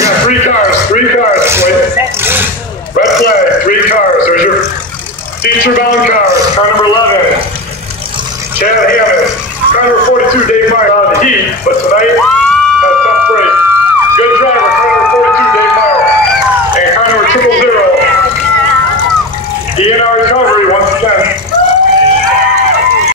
We got three cars. Wait. Red flag, 3 cars. There's your feature-bound cars. Car number 11, Chad Hammond. Car number 42, Dave Meyer on the heat, but tonight, got a tough break. Good drive.